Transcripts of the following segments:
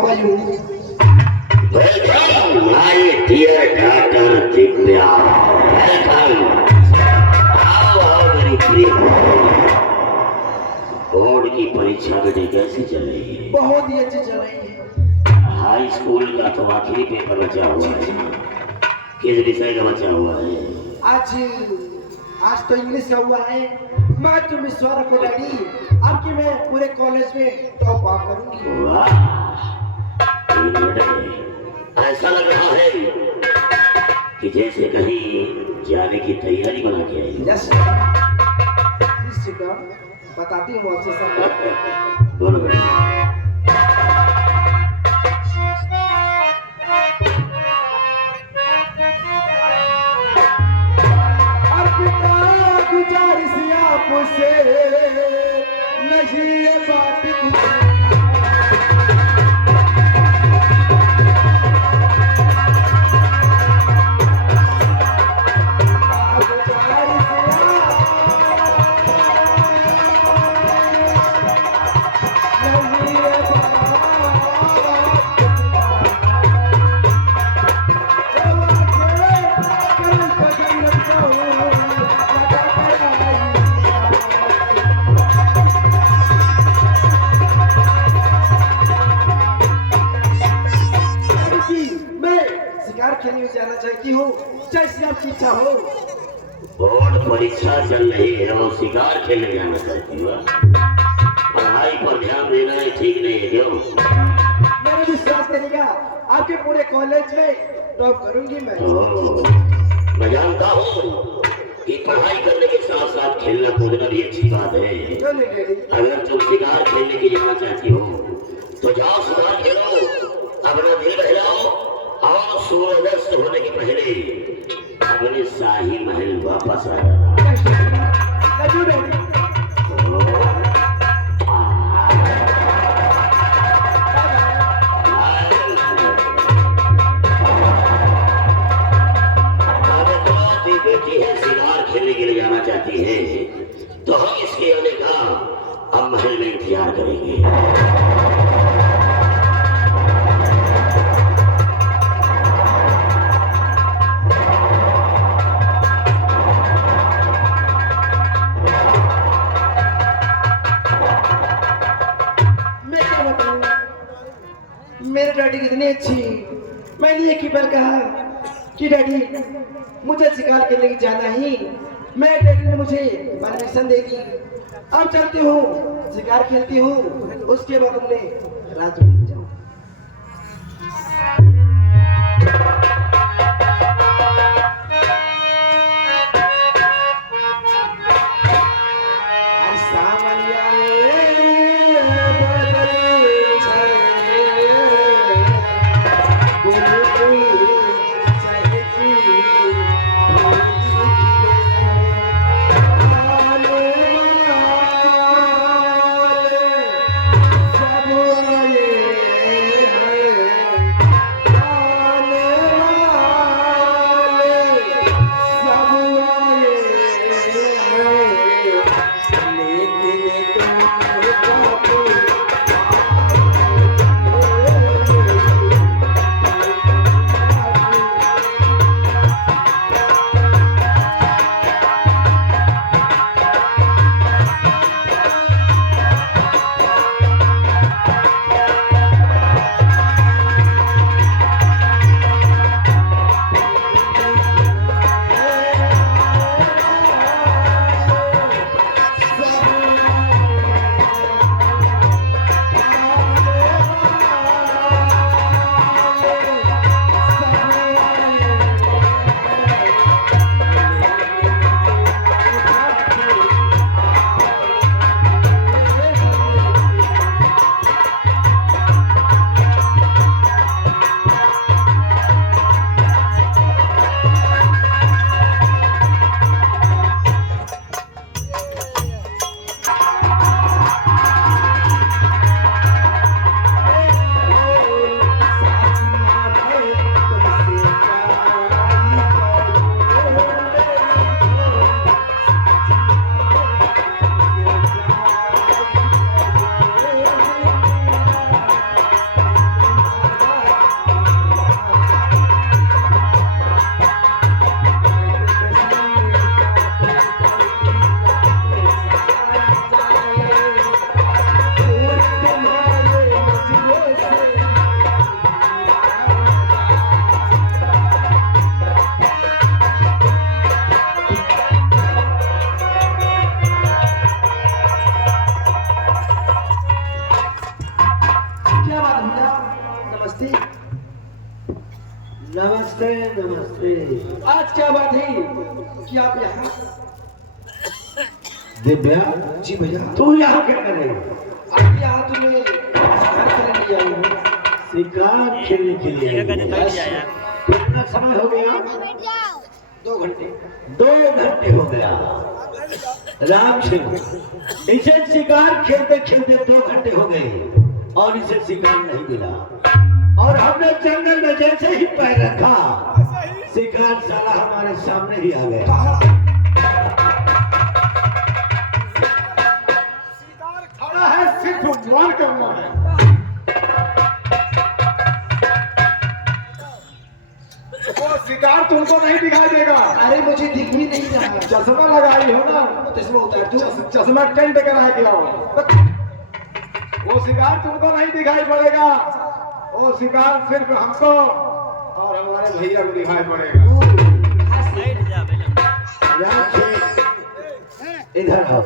How are you? Welcome, my dear daughter Divya. Welcome. How very pleased. Board की परीक्षा बेटे कैसी चल रही है? बहुत ही अच्छी चल रही है। हाई स्कूल का तो आखिरी पेपर बचा हुआ है। किस विषय का बचा हुआ है? आज तो इंग्लिश का हुआ है। मैं तो विश्वास रखो डैडी, अब कि मैं पूरे कॉलेज में टॉप अप करूंगी। वाह, ऐसा लग रहा है कि जैसे कहीं जाने की तैयारी बना के आई। यस बताती हूँ आपसे सब। बोलो गुजारिश आपसे नहीं ये बात खेलने जाना चाहती हूँ, जैसी आपकी इच्छा हो। बोर्ड परीक्षा चल रही है और शिकार खेलने जाना चाहती हो? पढ़ाई पर ध्यान देना है, ठीक नहीं है क्यों? मेरा विश्वास करेगा, आपके पूरे कॉलेज में टॉप करूंगी मैं। मैं जानता हूँ कि पढ़ाई करने के साथ साथ खेलना कूदना भी अच्छी बात है। अगर तुम शिकार खेलने की जाना चाहती हो तो जाओ शिकार खेलो, अपना दिल बहलाओ और सूर्यास्त होने के पहले अपने शाही महल वापस आ जाना। बेटी है शिकार खेलने के लिए जाना चाहती है तो हम इसके आने का अब महल में इंतजार करेंगे। मेरे डैडी कितनी अच्छी। मैंने एक ही बार कहा कि डैडी मुझे शिकार के लिए जाना ही, मैं डैडी ने मुझे परमिशन दे दी। अब चलती हूँ, शिकार खेलती हूँ, उसके बाद हमने राज में जाऊँ। नमस्ते। आज क्या बात है कि आप यहाँ? दिव्या, जी भैया। तू यहाँ क्या कर रही है? आप यहाँ तुम्हें शिकार करने के लिए आई हूँ। शिकार खेलने के लिए आई है। कितना समय हो गया? 2 घंटे। 2 घंटे हो गया। राम सिंह, इसे शिकार खेलते खेलते 2 घंटे हो गए और इसे शिकार नहीं मिला। और हमने जंगल में जैसे ही पैर रखा, शिकार साला हमारे सामने ही आ गया। शिकार खड़ा है, सिर्फ वार करना है। वो शिकार तुमको नहीं दिखाई देगा। अरे मुझे दिख ही नहीं रहा। चश्मा लगाई हो ना, चश्मा उतार दो। चश्मा टेंट करा के आओ। वो शिकार तुमको नहीं दिखाई पड़ेगा, वो शिकार सिर्फ हमको और हमारे भैया को दिखाई पड़ेगा। राम सिंह, इधर आओ।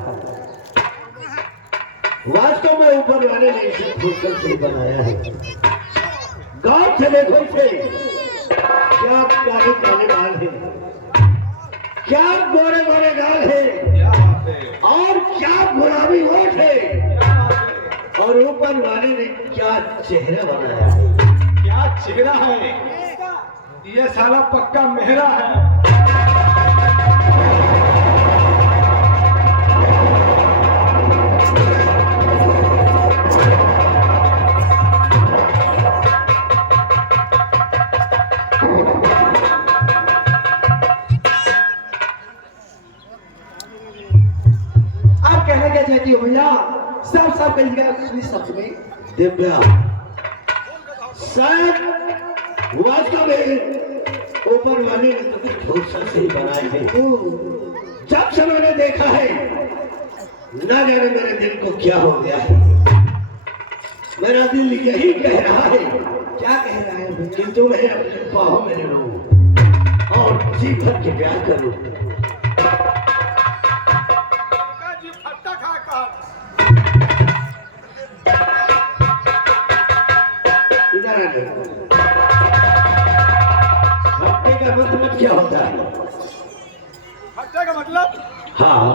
वास्तव में ऊपर वाले ने इसे फुर्सत से बनाया है। गांव से देखो इसे, क्या काले काले बाल है, क्या गोरे गोरे गाल है, और क्या गुलाबी होठ है, और ऊपर वाले ने क्या चेहरा बनाया है। क्या चेहरा है, ये साला पक्का मेहरा है। आप कहना क्या चाहती हो भैया? सब सब कहिएगा अपने शब्द में। दिव्या, शायद वास्तव में ऊपर वाले ने तो कुछ फुर्सत से ही बनाई है। जब से मैंने देखा है, न जाने मेरे दिल को क्या हो गया है। मेरा दिल यही कह रहा है, क्या कह रहा है भैया? कि तुम्हें अपने बाहों में लो और जी भर के प्यार करो। जी फट्टा खा कर इधर आ गए। हफ्ते का मतलब क्या होता है? फट्टे का मतलब हाँ,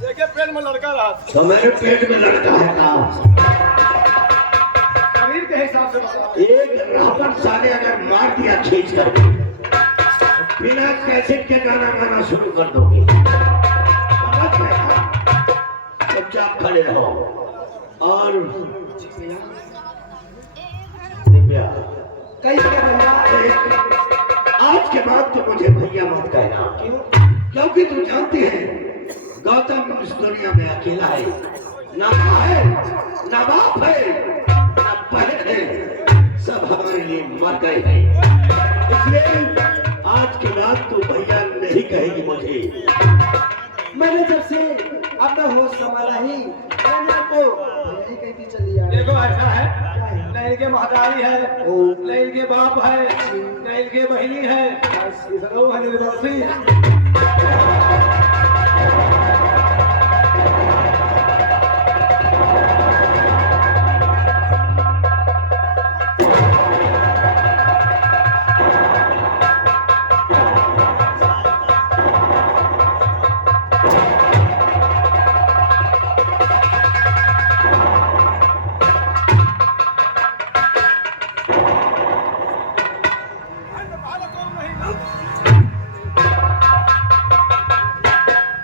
देखिए पेट में लड़का रहा, तो मेरे पेट में लड़का है ना। शरीर के हिसाब से बता। एक रावण साले अगर मार दिया खींच करके, बिना कैसेट के गाना गाना शुरू कर दोगे। समझ गए ना? चुपचाप खड़े रहो। और दिव्या, कैसे क्या भैया? आज के बाद तो मुझे भैया मत कहना, क्यों? क्योंकि तू जानती है गौतम इस दुनिया में अकेला है। ना माँ है, ना बाप है, ना बहन है, सब हमारे लिए मर गए हैं। इसलिए आज के बाद तू भैया नहीं कहेगी मुझे। मैंने जब से अपना होश संभाला ही मैंने आपको भैया ही कहती चली आ रही। देखो ऐसा है, न इनके महतारी है, न इनके बाप है, न इनके बहिनी है, इस लोग है निर्दोषी।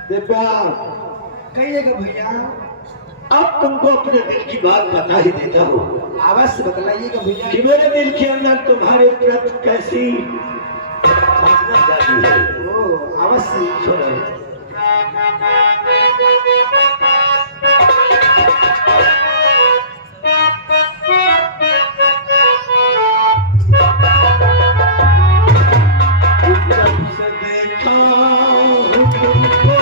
दिव्या, कहिएगा भैया। अब तुमको अपने दिल की बात बता ही देता हूँ अवश्य बतलाइएगा भैया। कि मेरे दिल के अंदर तुम्हारे प्रति कैसी भावना जाती है। ओ अवश्य। सुनो, जब से देखा हूँ तुमको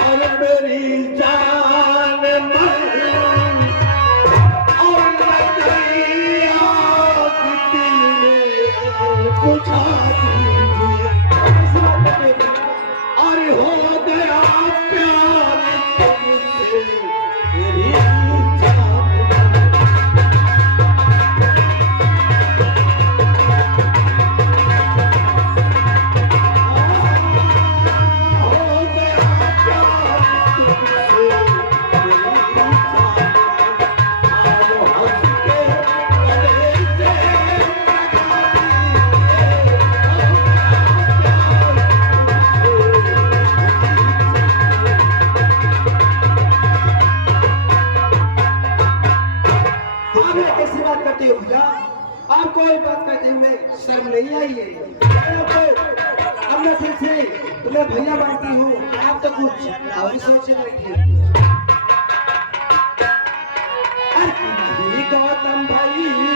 और मेरी जान मर, और नजरिया की दिल में बुझा दीजिए। और हो गया कोई बात कहते हुए शर्म नहीं आई है। अब मैं फिर से तुम्हें भैया मानती हूँ, आप तो कुछ और ही सोच बैठे। अरे गौतम भैया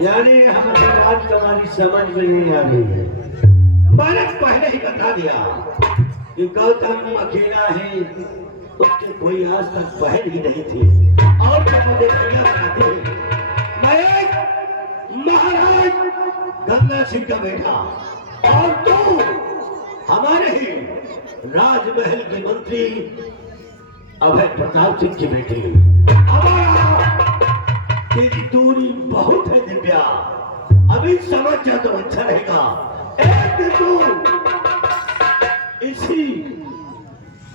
यानी हमारी बात तुम्हारी समझ में नहीं आ रही है। मैंने पहले ही बता दिया कि गौतम अकेला है, उसके कोई आज तक बहन ही नहीं थी। और जब मुझे भैया बनाते हैं, मैं महाराज गंगा सिंह का बेटा और तू हमारे ही राजमहल के मंत्री अभय प्रताप सिंह की बेटी। हमारा तेरी दूरी बहुत है दिव्या, अभी समझ जा तो अच्छा रहेगा। एक दिन तू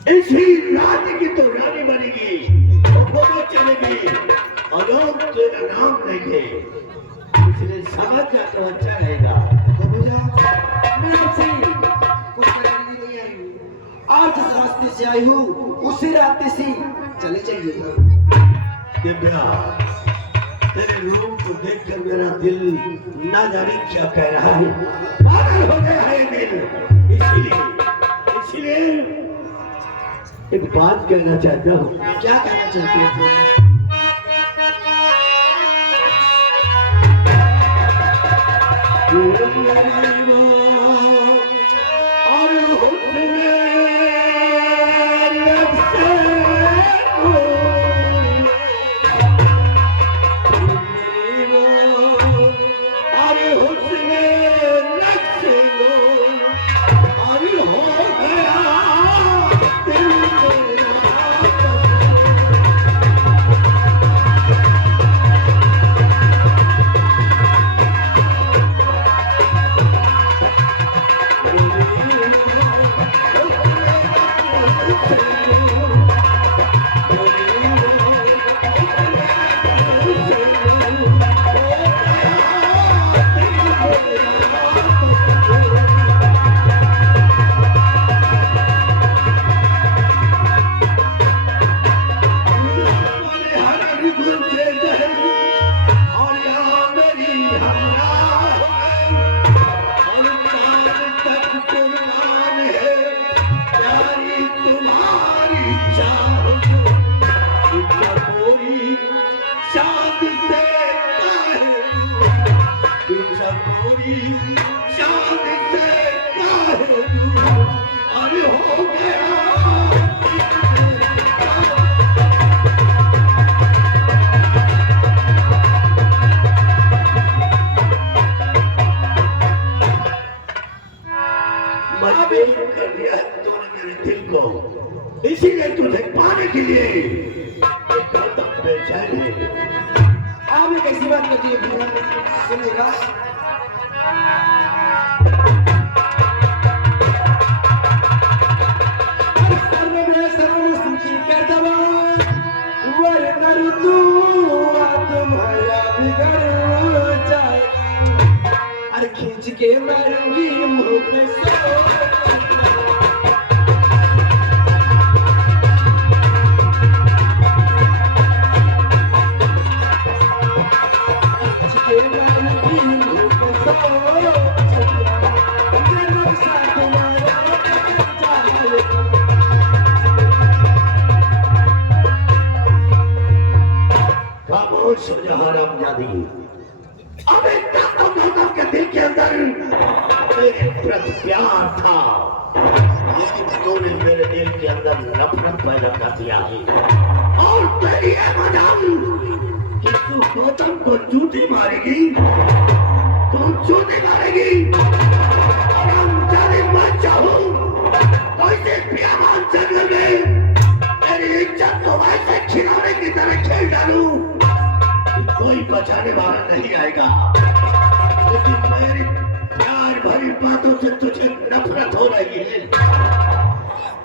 इसी राज्य की तो रानी बनेगी, वो चलेगी और लोग तेरा नाम लेंगे, इसलिए समझ जा तो अच्छा रहेगा। तो भैया मैं आपसे कुछ करने नहीं आई हूँ, आज जिस रास्ते से आई हूँ उसी रास्ते से चले जाइएगा। दिव्या, तेरे रूप को देखकर मेरा दिल ना जाने क्या कह रहा है, पागल हो गया है दिल। इसीलिए एक बात कहना चाहता हूँ। क्या कहना चाहते हो? इसीलिए तुझे पाने के लिए गौतम बेचैन है। आप ये कैसी बात करती है भैया? सुनिएगा, अरे खींच के मारूंगी मुंह पे खामोश हो जा हरामजादी। अब एक के दिल के अंदर तेरे प्रति प्यार था, लेकिन तूने मेरे दिल के अंदर नफरत पैदा कर दिया है। और तेरी ये मजाल कि तू गौतम को जूती मारेगी, तू जूती मारेगी। और हम जाने मर चाहूं तो इसे बियाबान जंगल में तेरी इज्जत को वैसे खिलौने की तरह खेल डालूं कि कोई बचाने वाला नहीं आएगा। लेकिन मेरी प्यार भरी बातों से तुझे नफरत हो रही है।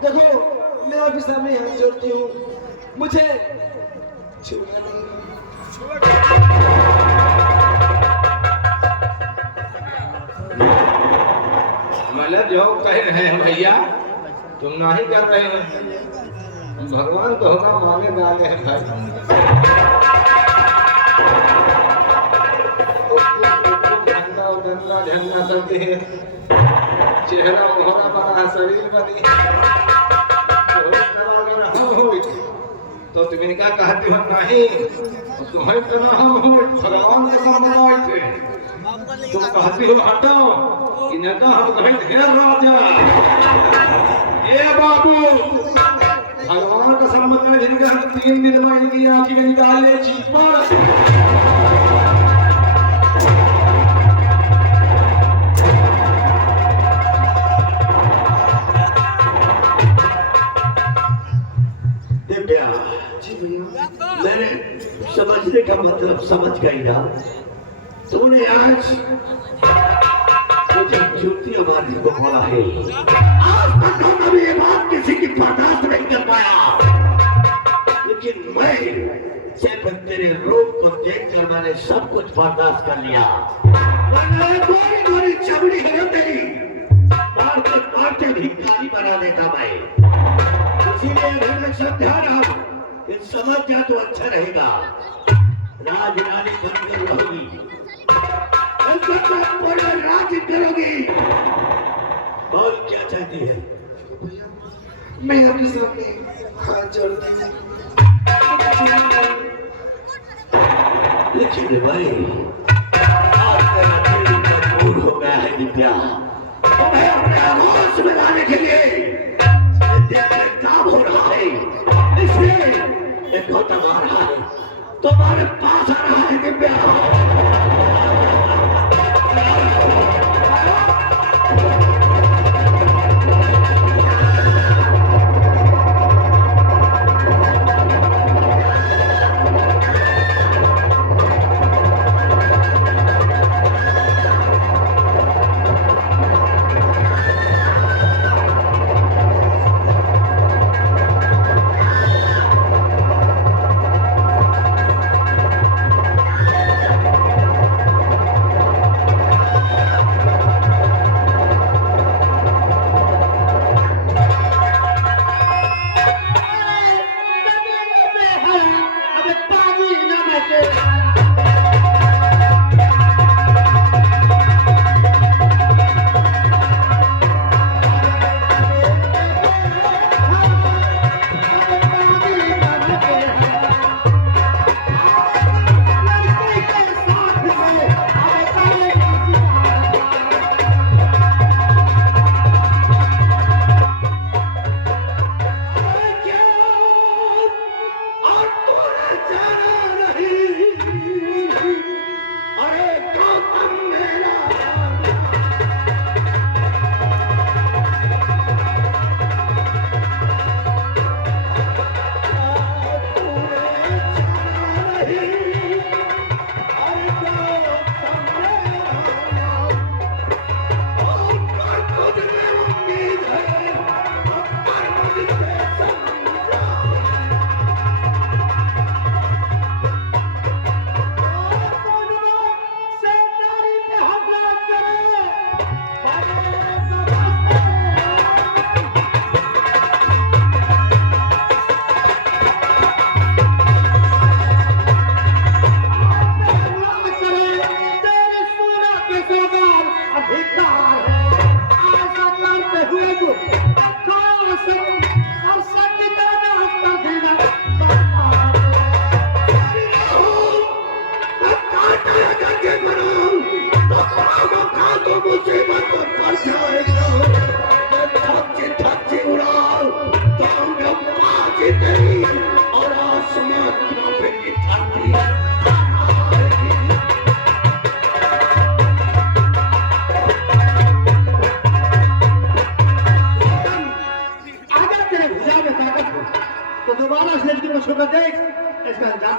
देखो मैं आपके सामने हाथ जोड़ती हूँ, मुझे छूना नहीं। मतलब जो कह रहे हैं भैया तुम नहीं कर रहे हैं, भगवान तो होगा मांगे गाले हैं भाई। झंडा झंडा करते हैं, चेहरा घोड़ा बना शरीर बनी तो तुम इनका कहते हो नहीं, तुम्हें तो ना हो भगवान के सामने थे, तुम कहते हो हटो इनका हम कहें हे राजा। ये बाबू भगवान का संबंध में जिनके हम 3 दिन में इनकी आंखें निकाल ले चीज पर। मैंने समझने का मतलब समझ गई ना। तूने आज मुझे जूतियों मारने को बोला है। आज तक हम कभी ये बात किसी की बर्दाश्त नहीं कर पाया, लेकिन मैं सिर्फ तेरे रूप को देखकर मैंने सब कुछ बर्दाश्त कर लिया। गोरी गोरी चमड़ी है तेरी, मारते भी काली बना देता मैं। इसीलिए मैं समझा रहा हूं, समझ जा तो अच्छा रहेगा। राज रानी बनकर रहोगी, राज करोगी। बोल क्या चाहती है? मैं आपके सामने हाथ जोड़ती हूँ, लेकिन भाई आज तेरा दिल मजबूर हो गया है दिव्या। तुम्हें अपने आगोश में लाने के लिए दिल में काम हो रहा है, इसलिए एक गौतम आ रहा है, तुम्हारे पास आ रहा है दिव्या।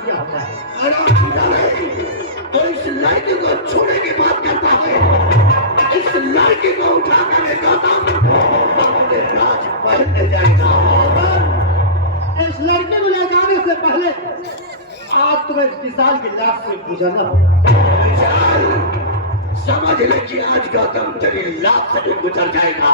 क्या होता है? तो इस लड़के को छोड़ने की बात करता है, इस लड़के को उठाकर ले जाता अपने राजमहल में जाएगा। इस लड़के को ले जाने से पहले आज तुम्हें इस विशाल की लाश से गुजरना होगा। विशाल, समझ ले कि आज का दम तेरी लाश से भी गुजर जाएगा।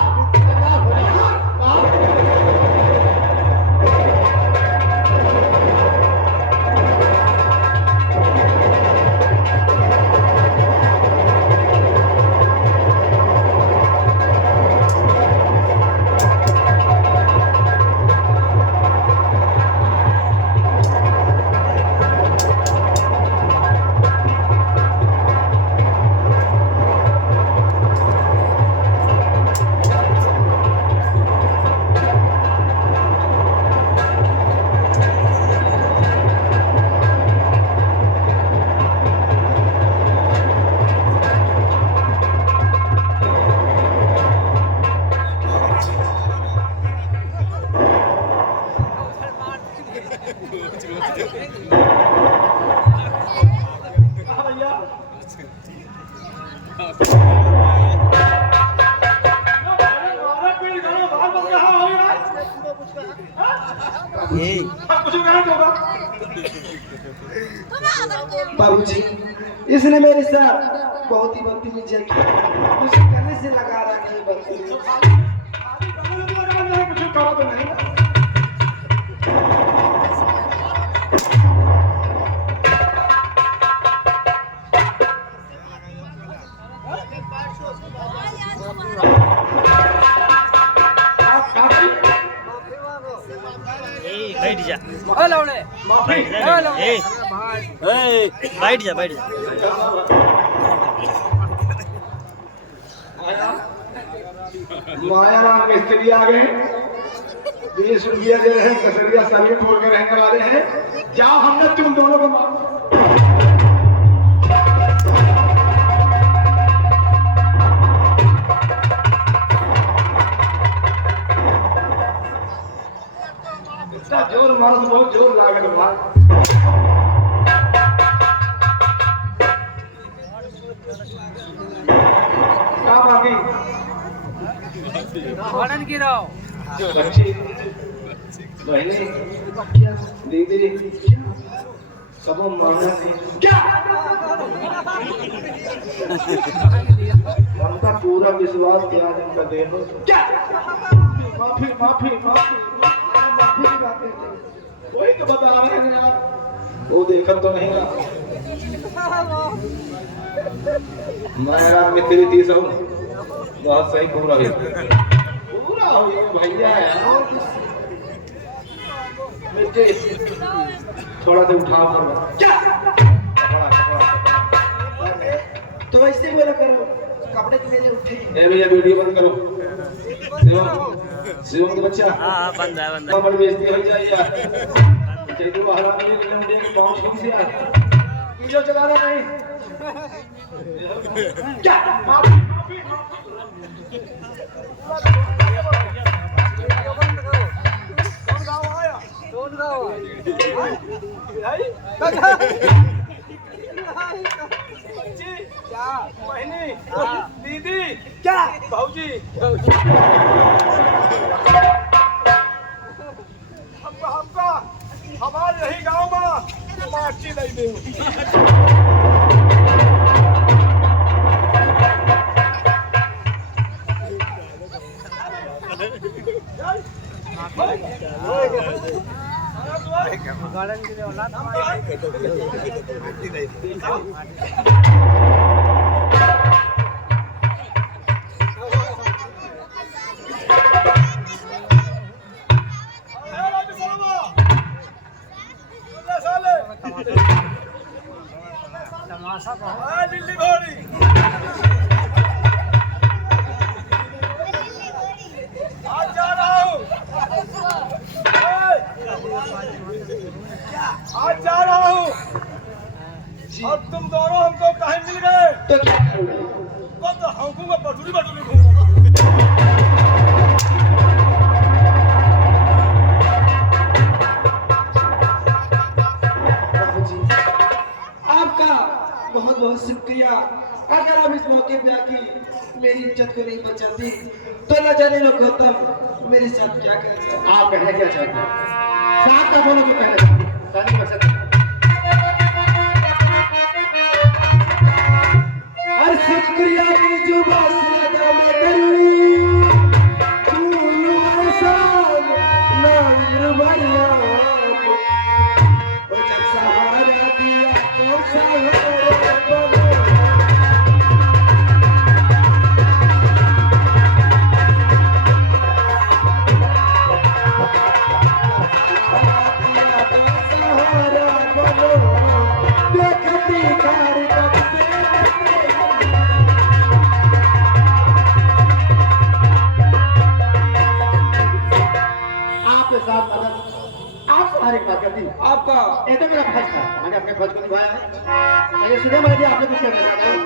बाबूजी, इसने मेरे साथ बहुत ही बदतमीजी की। मुझे करने से लगा रहा नहीं बदतमीजी। कुछ करो तो नहीं। बैठ जा बैठ जा बैठ जा। माया राम मिस्त्री आ गए, 20 रुपया दे रहे हैं, कसरिया सभी तोड़ कर रहने वाले हैं। जाओ, हमने तुम दोनों को मार इतना जोर मारो तो बहुत जोर लागे तो मार। क्या मांगी? बच्ची, बहनी, दीदी, सब मांगना थी। क्या? हमका पूरा विश्वास किया इनका देह। क्या? माफी माफी माफी माफी की बातें थी। वही तो बता रहे हैं यार, वो देखा तो नहीं ना। मैं यार मित्री थी सब बहुत सही पूरा हुई भैया है। थोड़ा सा उठा कर क्या तो ऐसे बोला करो, कपड़े तो मेरे उठे। ए भैया वीडियो बंद करो। शिवम का बच्चा हाँ बंद है बंद है। बड़ी बेइज्जती हो जाए यार। चलो बाहर आने के लिए कि पांच कम से आए वीडियो चलाना नहीं। क्या माफी माफी दीदी क्या भाऊजी हमका हमारे यही गाँव में माची नहीं दे। दिल्ली घोड़ी आज जा रहा हूँ, आज जा रहा हूँ। अब तुम दोनों हमको कहीं मिल गए तो क्या करूँ? तो हमको बटूरी बटूरी घूमूंगा। बहुत बहुत शुक्रिया। अगर आप इस मौके पे आके मेरी इज्जत को नहीं बचाती तो न जाने लोग गौतम मेरे साथ क्या करता। आप कहना क्या चाहते हैं? साथ का बोलो जो कहना चाहते हैं। साथ कर सकते हैं। और शुक्रिया की जुबा से अदा मैं करूं तू इंसान ना निर्भया और जब सहारा दिया तो सहारा बना। आपका ये तो मेरा फर्ज था, मैंने अपने फर्ज को निभाया है। ये सुने मैंने आपने कुछ कहना चाहता हूँ।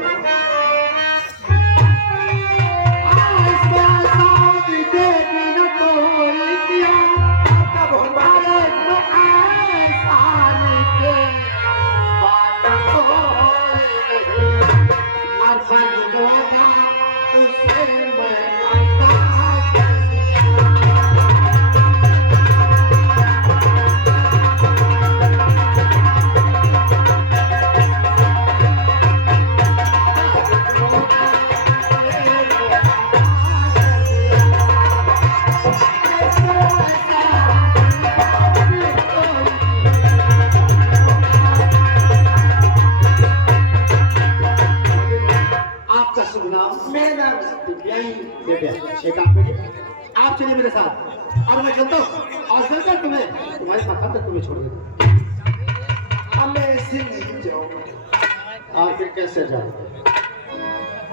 एक काम करिए, आप चलिए मेरे साथ और मैं चलता हूँ और चलकर तुम्हारे मकान तक तुम्हें छोड़ देता हूँ। अब मैं ऐसे नहीं जाऊंगा। आप फिर कैसे जाओगे?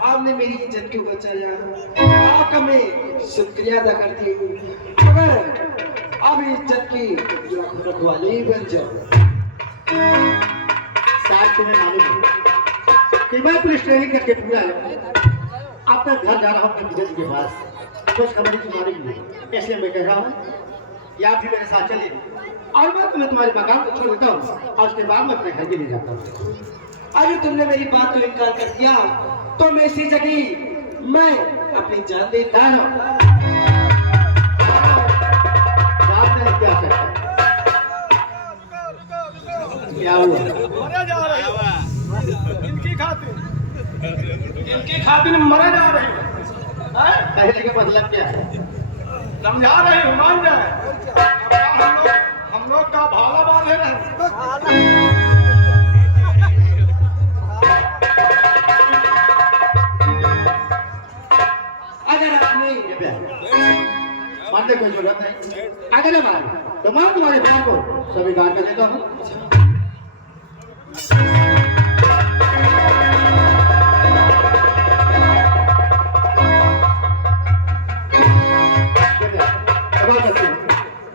आपने मेरी इज्जत क्यों बचाया? आपका मैं शुक्रिया अदा करती हूँ। मगर अब इज्जत की रखवाले ही बन जाओ। शायद तुम्हें मालूम है कि मैं पुलिस ट्रेनिंग करके पूरा अपना घर जा रहा हूँ अपने पिताजी के पास। कुछ खबर तुम्हारी नहीं, इसलिए मैं कह रहा हूँ या आप भी मेरे साथ चलिए और मैं तुम्हें तुम्हारे मकान को छोड़ देता हूँ और उसके बाद मैं अपने घर के लिए जाता हूँ। अगर तुमने मेरी बात को इनकार कर दिया तो मैं इसी जगह मैं अपनी जान देता हूँ। क्या हुआ? इनकी खातिर मरे जा रहे हैं। कहने का मतलब क्या है? समझा रहे हो, मान जाए। हम लोग का भाला बांधे रहे। अगर आपने मानने कोई जरूरत नहीं, अगर मैं मारे तो मैं तुम्हारे भाई को स्वीकार कर देता हूँ।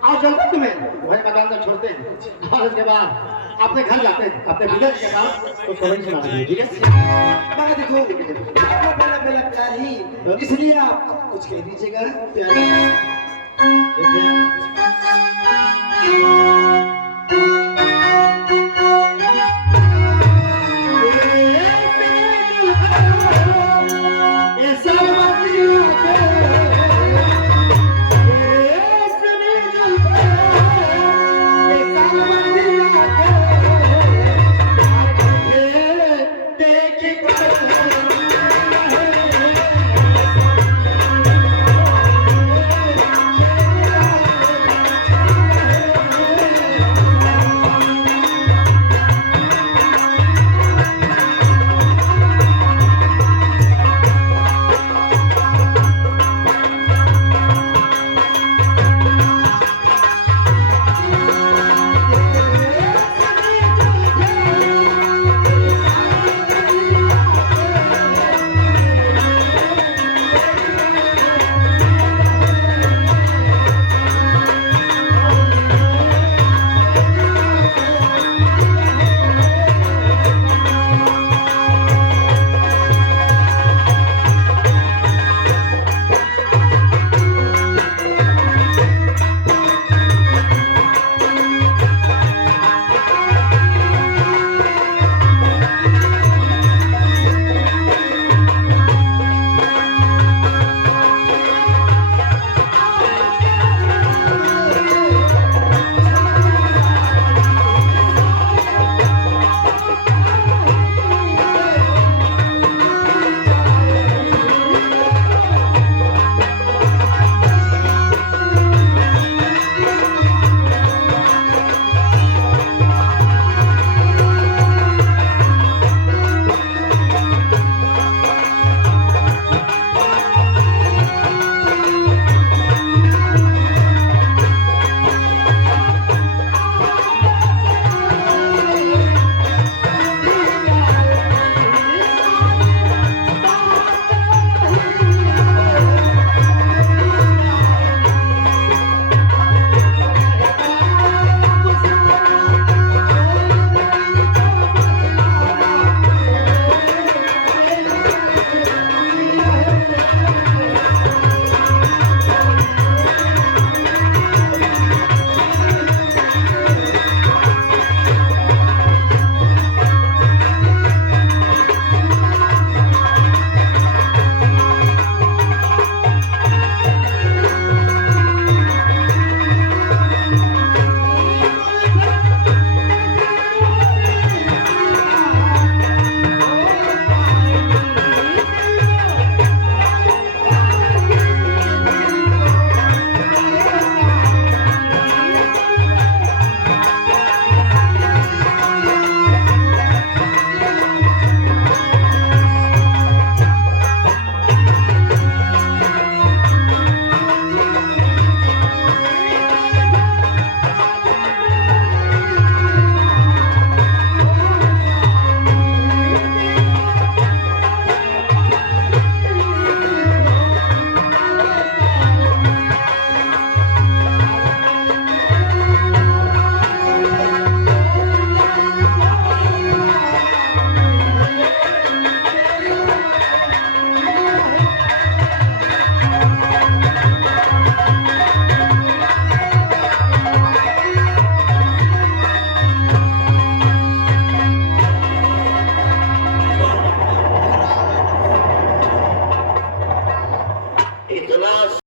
आप चलते तुम्हें वही मकान तक छोड़ते हैं और उसके बाद अपने घर जाते हैं, अपने विलेज के पास तो समझ सुना देंगे, ठीक है? मगर देखो आपको पहला पहला प्यार ही, इसलिए आप कुछ कह दीजिएगा प्यार। अपना